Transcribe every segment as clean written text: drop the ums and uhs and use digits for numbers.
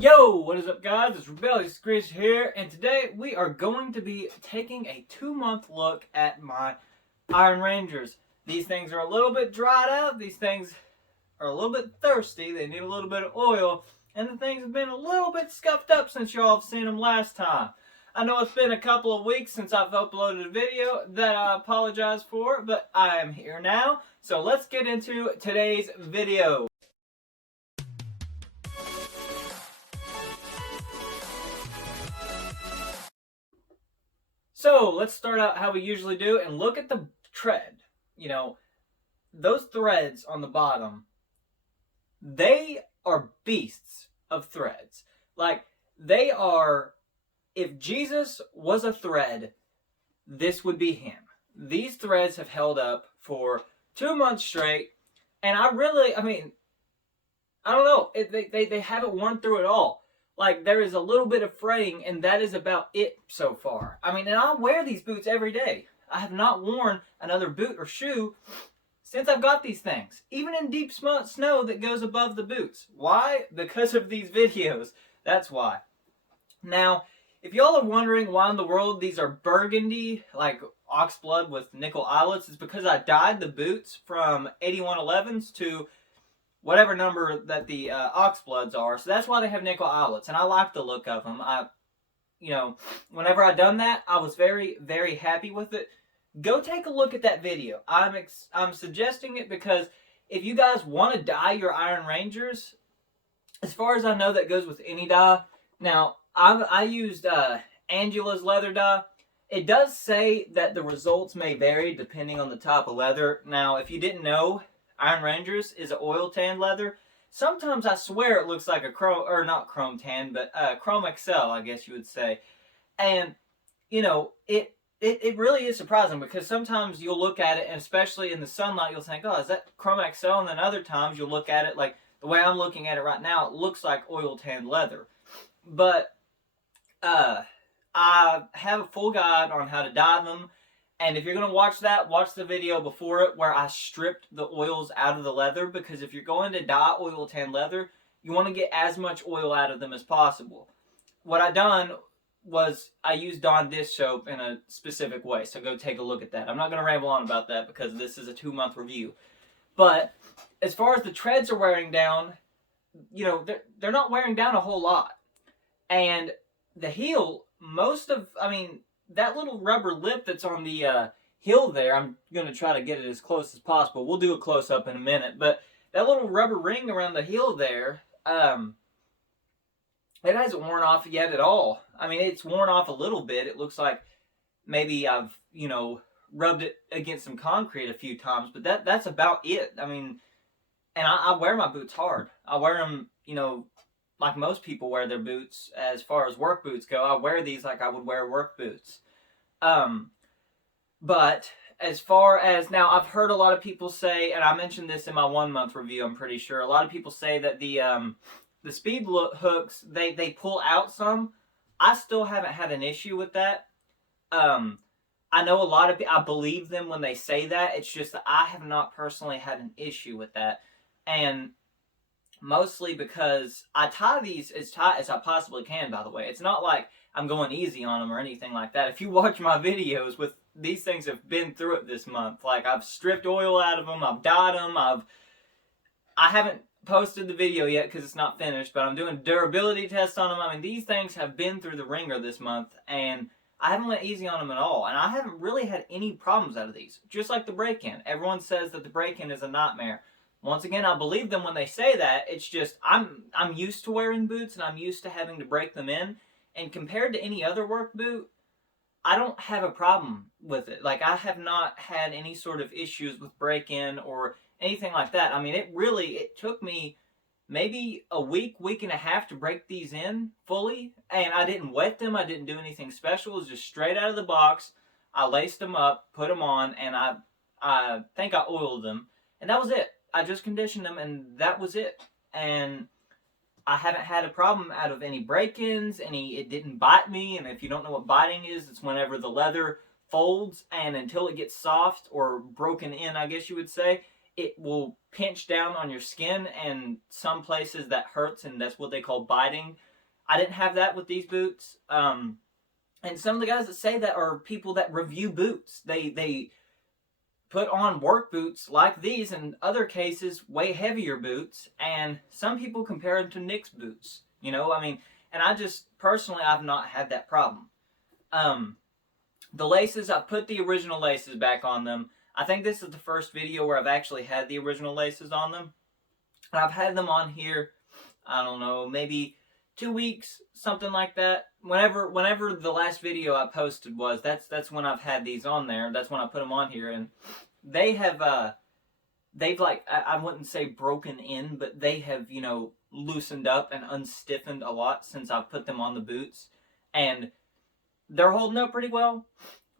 Yo, what is up guys? It's Rebellious Chris here, and today we are going to be taking a 2-month look at my Iron Rangers. These things are a little bit dried out, these things are a little bit thirsty, they need a little bit of oil, and the things have been a little bit scuffed up since y'all have seen them last time. I know it's been a couple of weeks since I've uploaded a video that I apologize for, but I am here now, so let's get into today's video. So let's start out how we usually do and look at the tread. You know, those threads on the bottom, they are beasts of threads. Like, they are, if Jesus was a thread, this would be him. These threads have held up for 2 months straight, and I don't know, they haven't worn through it all. Like, there is a little bit of fraying, and that is about it so far. I mean, and I wear these boots every day. I have not worn another boot or shoe since I've got these things. Even in deep snow that goes above the boots. Why? Because of these videos. That's why. Now, if y'all are wondering why in the world these are burgundy, like ox blood with nickel eyelets, it's because I dyed the boots from 8111s to whatever number that the ox bloods are. So that's why they have nickel eyelets, and I like the look of them. Whenever I done that, I was very, very happy with it. Go take a look at that video. I'm suggesting it because if you guys want to dye your Iron Rangers, as far as I know, that goes with any dye. Now, I used Angela's leather dye. It does say that the results may vary depending on the type of leather. Now, if you didn't know, Iron Rangers is an oil tan leather. Sometimes I swear it looks like a chrome, or not chrome tan, but chrome XL, I guess you would say. And, you know, it really is surprising because sometimes you'll look at it, and especially in the sunlight, you'll think, oh, is that chrome XL? And then other times you'll look at it like the way I'm looking at it right now, it looks like oil tan leather. But I have a full guide on how to dye them. And if you're going to watch that, watch the video before it where I stripped the oils out of the leather, because if you're going to dye oil tan leather, you want to get as much oil out of them as possible. What I done was I used Dawn dish soap in a specific way, so go take a look at that. I'm not going to ramble on about that because this is a 2-month review. That as far as the treads are wearing down, you know, they're not wearing down a whole lot. And the heel, that little rubber lip that's on the heel there, I'm going to try to get it as close as possible. We'll do a close-up in a minute. But that little rubber ring around the heel there, it hasn't worn off yet at all. I mean, it's worn off a little bit. It looks like maybe I've, rubbed it against some concrete a few times. But that's about it. I mean, and I wear my boots hard. I wear them, like most people wear their boots as far as work boots go. I wear these like I would wear work boots. But as far as, now I've heard a lot of people say, and I mentioned this in my 1-month review, I'm pretty sure, a lot of people say that the speed hooks, they pull out some. I still haven't had an issue with that. I know a lot of people, I believe them when they say that. It's just that I have not personally had an issue with that. And mostly because I tie these as tight as I possibly can, by the way. It's not like I'm going easy on them or anything like that. If you watch my videos, these things have been through it this month. Like, I've stripped oil out of them, I've dyed them, I haven't posted the video yet because it's not finished, but I'm doing durability tests on them. I mean, these things have been through the ringer this month, and I haven't went easy on them at all. And I haven't really had any problems out of these. Just like the break-in. Everyone says that the break-in is a nightmare. Once again, I believe them when they say that. It's just, I'm used to wearing boots, and I'm used to having to break them in. And compared to any other work boot, I don't have a problem with it. Like, I have not had any sort of issues with break-in or anything like that. I mean, it took me maybe a week and a half to break these in fully. And I didn't wet them. I didn't do anything special. It was just straight out of the box. I laced them up, put them on, and I think I oiled them. And that was it. I just conditioned them, and that was it. And I haven't had a problem out of any break-ins, it didn't bite me, and if you don't know what biting is, it's whenever the leather folds, and until it gets soft, or broken in, I guess you would say, it will pinch down on your skin, and some places that hurts, and that's what they call biting. I didn't have that with these boots. And some of the guys that say that are people that review boots. They put on work boots like these, in other cases way heavier boots, and some people compare them to Nick's boots. You know, I mean, and I just personally, I've not had that problem. The laces, I put the original laces back on them. I think this is the first video where I've actually had the original laces on them. I've had them on here, I don't know, maybe 2 weeks, something like that. Whenever the last video I posted was, that's when I've had these on there. That's when I put them on here, and they have they've like, I wouldn't say broken in, but they have, you know, loosened up and unstiffened a lot since I've put them on the boots, and they're holding up pretty well.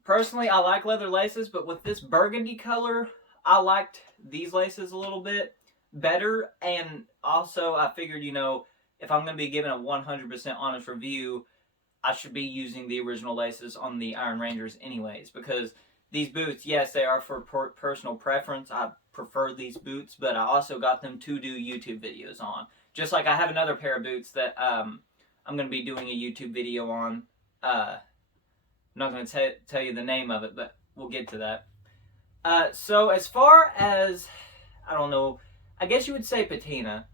Personally, I like leather laces, but with this burgundy color, I liked these laces a little bit better, and also I figured, you know, if I'm going to be giving a 100% honest review, I should be using the original laces on the Iron Rangers anyways, because these boots, yes, they are for personal preference. I prefer these boots, but I also got them to do YouTube videos on. Just like I have another pair of boots that I'm going to be doing a YouTube video on. I'm not going to tell you the name of it, but we'll get to that. So as far as, I don't know, I guess you would say patina.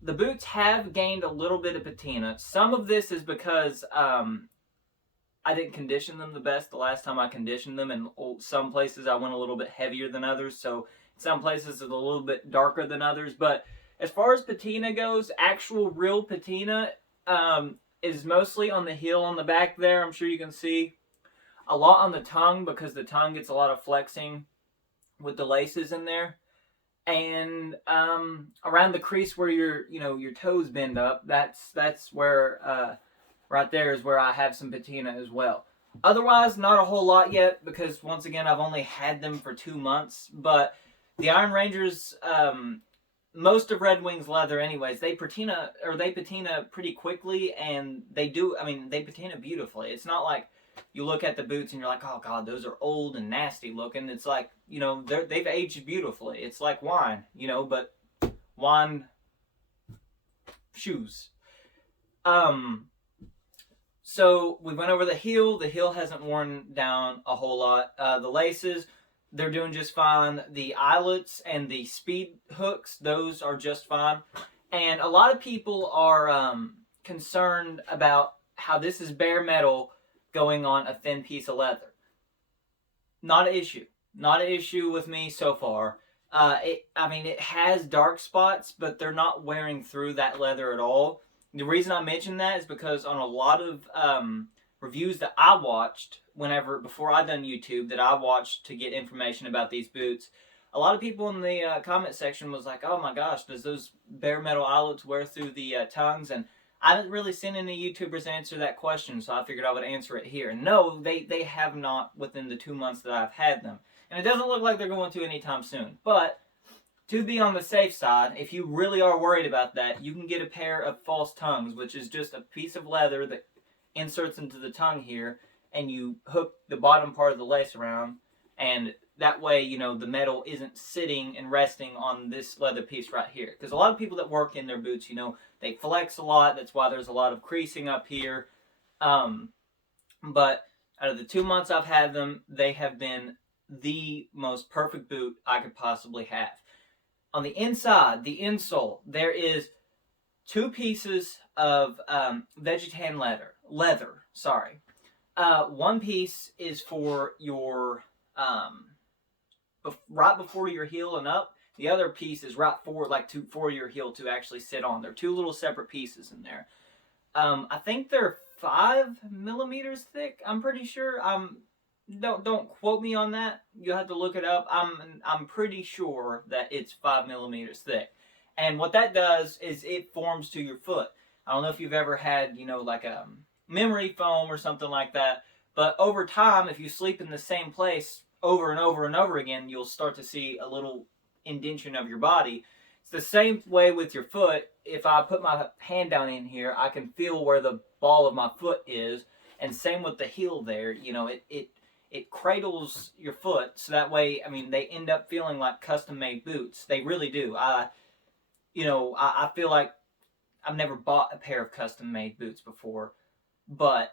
The boots have gained a little bit of patina. Some of this is because I didn't condition them the best the last time I conditioned them, and some places I went a little bit heavier than others, so some places it's a little bit darker than others. But as far as patina goes, actual real patina is mostly on the heel on the back there. I'm sure you can see a lot on the tongue, because the tongue gets a lot of flexing with the laces in there. And around the crease where your toes bend up, that's where right there is where I have some patina as well. Otherwise, not a whole lot yet, because once again, I've only had them for 2 months. But the Iron Rangers, most of Red Wing's leather, anyways, they patina pretty quickly, and they patina beautifully. It's not like you look at the boots and you're like, oh god, those are old and nasty looking. It's like, you know, they've aged beautifully. It's like wine, you know, but wine shoes. So we went over the heel. The heel hasn't worn down a whole lot. The laces, they're doing just fine. The eyelets and the speed hooks, those are just fine. And a lot of people are concerned about how this is bare metal going on a thin piece of leather. Not an issue. Not an issue with me so far. It has dark spots, but they're not wearing through that leather at all. The reason I mention that is because on a lot of reviews that I watched before I done YouTube, that I watched to get information about these boots, a lot of people in the comment section was like, oh my gosh, does those bare metal eyelets wear through the tongues? And I haven't really seen any YouTubers answer that question, so I figured I would answer it here. No, they have not within the 2 months that I've had them. And it doesn't look like they're going to anytime soon. But to be on the safe side, if you really are worried about that, you can get a pair of false tongues, which is just a piece of leather that inserts into the tongue here, and you hook the bottom part of the lace around, and that way, you know, the metal isn't sitting and resting on this leather piece right here. Because a lot of people that work in their boots, you know, they flex a lot. That's why there's a lot of creasing up here. But out of the 2 months I've had them, they have been the most perfect boot I could possibly have. On the inside, the insole, there is 2 pieces of vegetan leather. One piece is for your right before your heel and up. The other piece is right for your heel to actually sit on. They're 2 little separate pieces in there. I think they're 5 millimeters thick. I'm pretty sure. Don't quote me on that. You have to look it up. I'm pretty sure that it's 5 millimeters thick. And what that does is it forms to your foot. I don't know if you've ever had, you know, like a memory foam or something like that. But over time, if you sleep in the same place over and over and over again, you'll start to see a little indentation of your body. It's the same way with your foot. If I put my hand down in here, I can feel where the ball of my foot is. And same with the heel there. You know, it cradles your foot, so that way, I mean, they end up feeling like custom-made boots. They really do. I feel like I've never bought a pair of custom-made boots before, but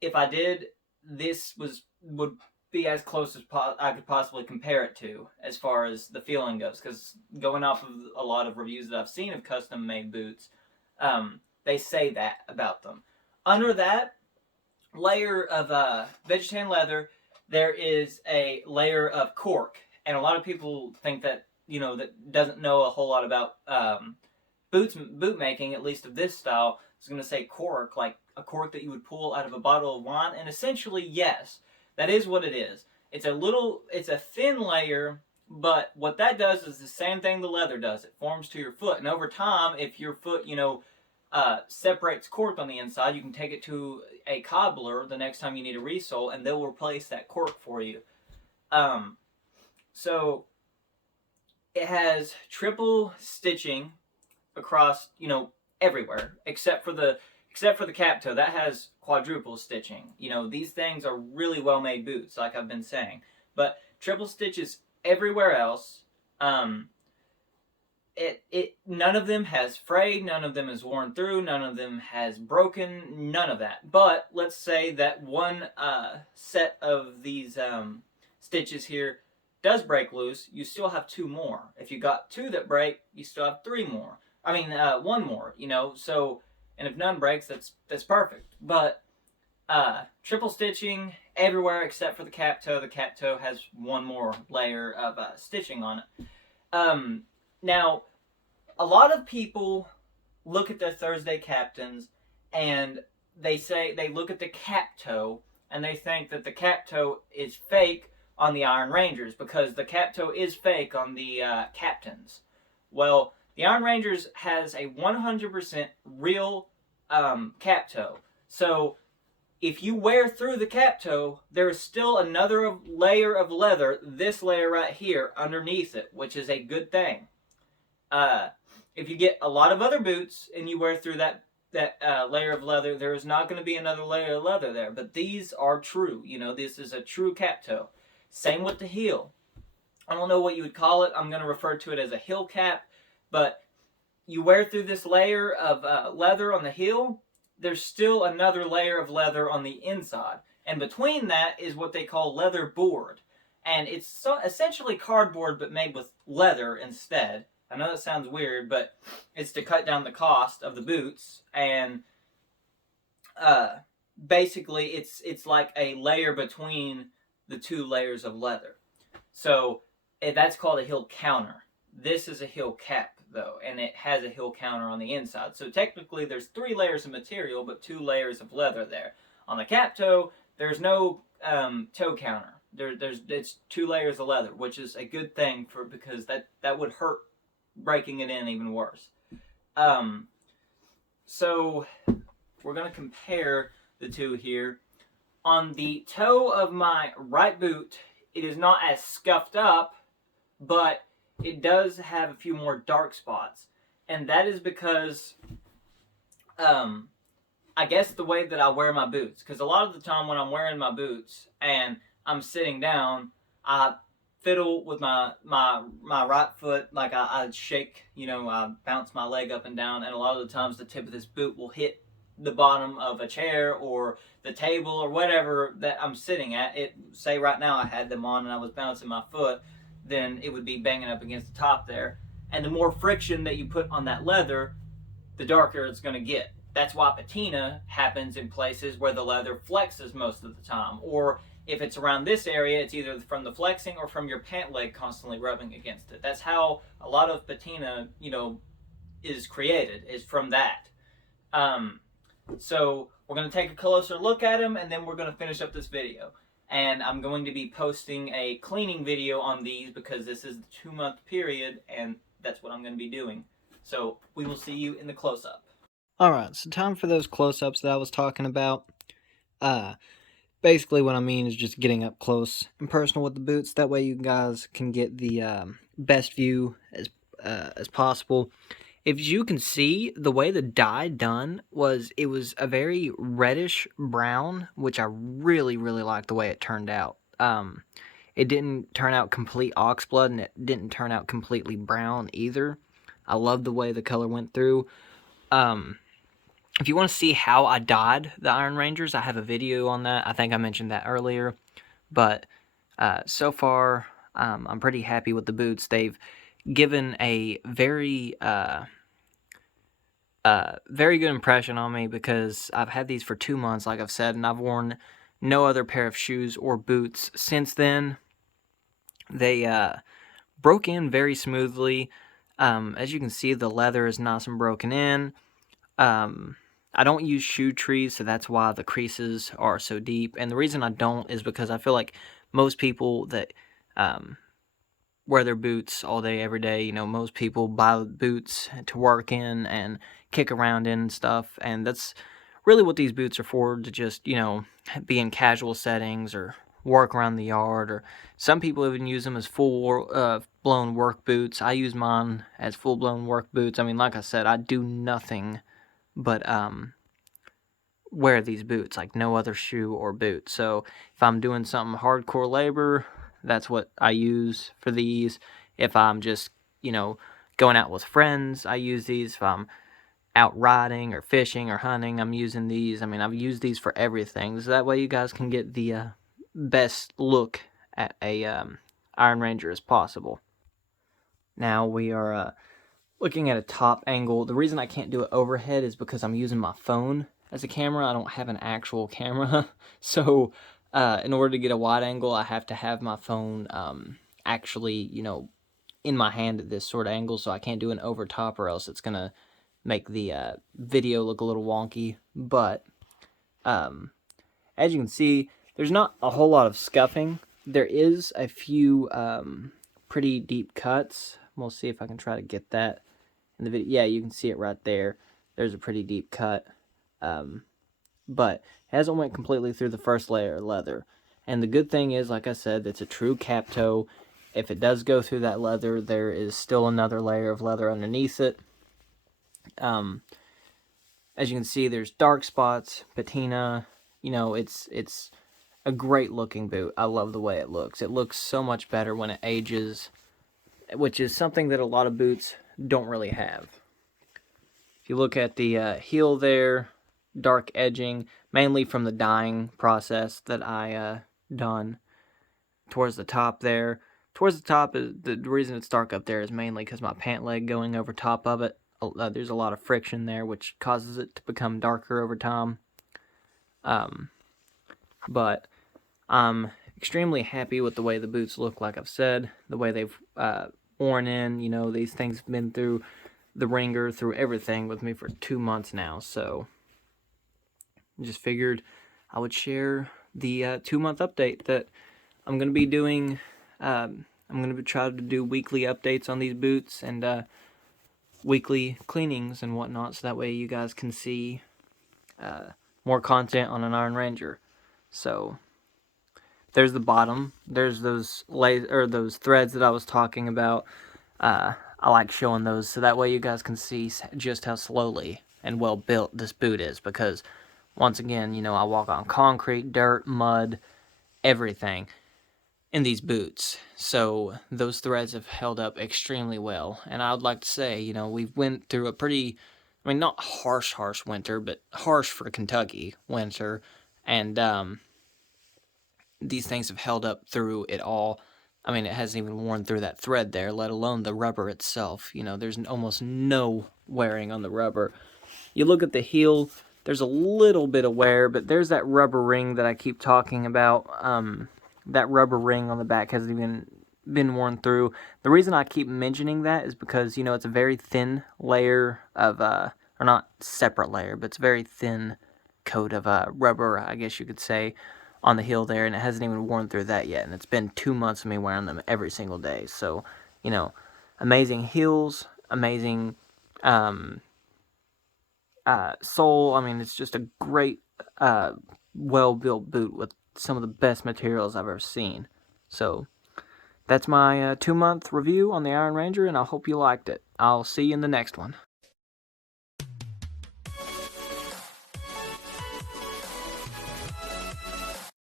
if I did, this would be as close as I could possibly compare it to as far as the feeling goes. Because going off of a lot of reviews that I've seen of custom-made boots, they say that about them. Under that layer of vegetarian leather, there is a layer of cork, and a lot of people think that that doesn't know a whole lot about boot making, at least of this style, is going to say cork, like a cork that you would pull out of a bottle of wine, and essentially, yes, that is what it is. It's a thin layer, but what that does is the same thing the leather does. It forms to your foot, and over time, if your foot, separates cork on the inside, you can take it to a cobbler the next time you need a resole, and they'll replace that cork for you. So it has triple stitching across, everywhere, except for the cap toe. That has quadruple stitching. These things are really well made boots, like I've been saying. But triple stitches everywhere else. None of them has frayed, none of them is worn through, none of them has broken, none of that. But let's say that one set of these stitches here does break loose, you still have two more. If you got two that break, you still have three more. I mean, one more, so, and if none breaks, that's perfect. But triple stitching everywhere except for the cap toe. The cap toe has one more layer of stitching on it. Now, a lot of people look at their Thursday captains and they look at the cap toe and they think that the cap toe is fake on the Iron Rangers because the cap toe is fake on the captains. Well, the Iron Rangers has a 100% real cap toe. So if you wear through the cap toe, there is still another layer of leather, this layer right here, underneath it, which is a good thing. If you get a lot of other boots and you wear through that layer of leather, there is not going to be another layer of leather there. But these are true. This is a true cap toe. Same with the heel. I don't know what you would call it. I'm going to refer to it as a heel cap. But you wear through this layer of leather on the heel, there's still another layer of leather on the inside. And between that is what they call leather board. And it's essentially cardboard but made with leather instead. I know that sounds weird, but it's to cut down the cost of the boots. And basically it's like a layer between the two layers of leather. So that's called a heel counter. This is a heel cap, though, and it has a heel counter on the inside. So technically there's 3 layers of material, but 2 layers of leather there. On the cap toe, there's no toe counter. It's 2 layers of leather, which is a good thing because that would hurt breaking it in even worse. So we're going to compare the two here. On the toe of my right boot, it is not as scuffed up, but it does have a few more dark spots. And that is because, I guess the way that I wear my boots. Because a lot of the time when I'm wearing my boots and I'm sitting down, I fiddle with my right foot, like I shake, I bounce my leg up and down, and a lot of the times the tip of this boot will hit the bottom of a chair or the table or whatever that I'm sitting at. Say right now I had them on and I was bouncing my foot, then it would be banging up against the top there. And the more friction that you put on that leather, the darker it's going to get. That's why patina happens in places where the leather flexes most of the time. Or if it's around this area, it's either from the flexing or from your pant leg constantly rubbing against it. That's how a lot of patina, is created, is from that. So we're going to take a closer look at them, and then we're going to finish up this video. And I'm going to be posting a cleaning video on these because this is the 2-month period, and that's what I'm going to be doing. So we will see you in the close-up. Alright, so time for those close-ups that I was talking about. Basically what I mean is just getting up close and personal with the boots. That way you guys can get the best view as possible. If you can see, the way the dye done was, it was a very reddish brown, which I really, really liked the way it turned out. It didn't turn out complete oxblood, and it didn't turn out completely brown either. I love the way the color went through. If you want to see how I dyed the Iron Rangers, I have a video on that. I think I mentioned that earlier. But so far, I'm pretty happy with the boots. They've given a very good impression on me, because I've had these for 2 months, like I've said, and I've worn no other pair of shoes or boots since then. They broke in very smoothly. As you can see, the leather is nice and broken in. I don't use shoe trees, so that's why the creases are so deep. And the reason I don't is because I feel like most people that wear their boots all day, every day, most people buy boots to work in and kick around in and stuff. And that's really what these boots are for, to just, be in casual settings or work around the yard. Or some people even use them as full-blown work boots. I use mine as full-blown work boots. I mean, like I said, I do nothing but wear these boots, like no other shoe or boot. So if I'm doing something hardcore labor, that's what I use for these. If I'm just, going out with friends, I use these. If I'm out riding or fishing or hunting, I'm using these. I mean, I've used these for everything, so that way you guys can get the best look at a Iron Ranger as possible. Now we are looking at a top angle. The reason I can't do it overhead is because I'm using my phone as a camera. I don't have an actual camera. So in order to get a wide angle, I have to have my phone actually, in my hand at this sort of angle. So I can't do an over top, or else it's going to make the video look a little wonky. But as you can see, there's not a whole lot of scuffing. There is a few pretty deep cuts. We'll see if I can try to get that in the video. Yeah, you can see it right there. There's a pretty deep cut. But it hasn't went completely through the first layer of leather. And the good thing is, like I said, it's a true cap toe. If it does go through that leather, there is still another layer of leather underneath it. As you can see, there's dark spots, patina. It's a great looking boot. I love the way it looks. It looks so much better when it ages, which is something that a lot of boots don't really have. If you look at the heel there, dark edging, mainly from the dyeing process that I done. Towards the top there. Towards the top, the reason it's dark up there is mainly because my pant leg going over top of it. There's a lot of friction there, which causes it to become darker over time. But I'm extremely happy with the way the boots look, like I've said. The way they've worn in. These things have been through the ringer, through everything with me for 2 months now. So just figured I would share the 2-month update that I'm going to be doing. I'm going to be trying to do weekly updates on these boots, and weekly cleanings and whatnot, so that way you guys can see more content on an Iron Ranger. So there's the bottom. There's those those threads that I was talking about. I like showing those, so that way you guys can see just how slowly and well built this boot is, because once again, I walk on concrete, dirt, mud, everything in these boots. So those threads have held up extremely well. And I would like to say, we've went through a pretty, not harsh winter, but harsh for Kentucky winter. And these things have held up through it all. It hasn't even worn through that thread there, let alone the rubber itself. There's almost no wearing on the rubber. You look at the heel, there's a little bit of wear, but there's that rubber ring that I keep talking about. That rubber ring on the back hasn't even been worn through. The reason I keep mentioning that is because, it's a very thin layer of, or not separate layer, but it's a very thin coat of rubber, I guess you could say, on the heel there, and it hasn't even worn through that yet. And it's been 2 months of me wearing them every single day. So, amazing heels, amazing sole. It's just a great, well-built boot with some of the best materials I've ever seen. So that's my 2-month review on the Iron Ranger, and I hope you liked it. I'll see you in the next one.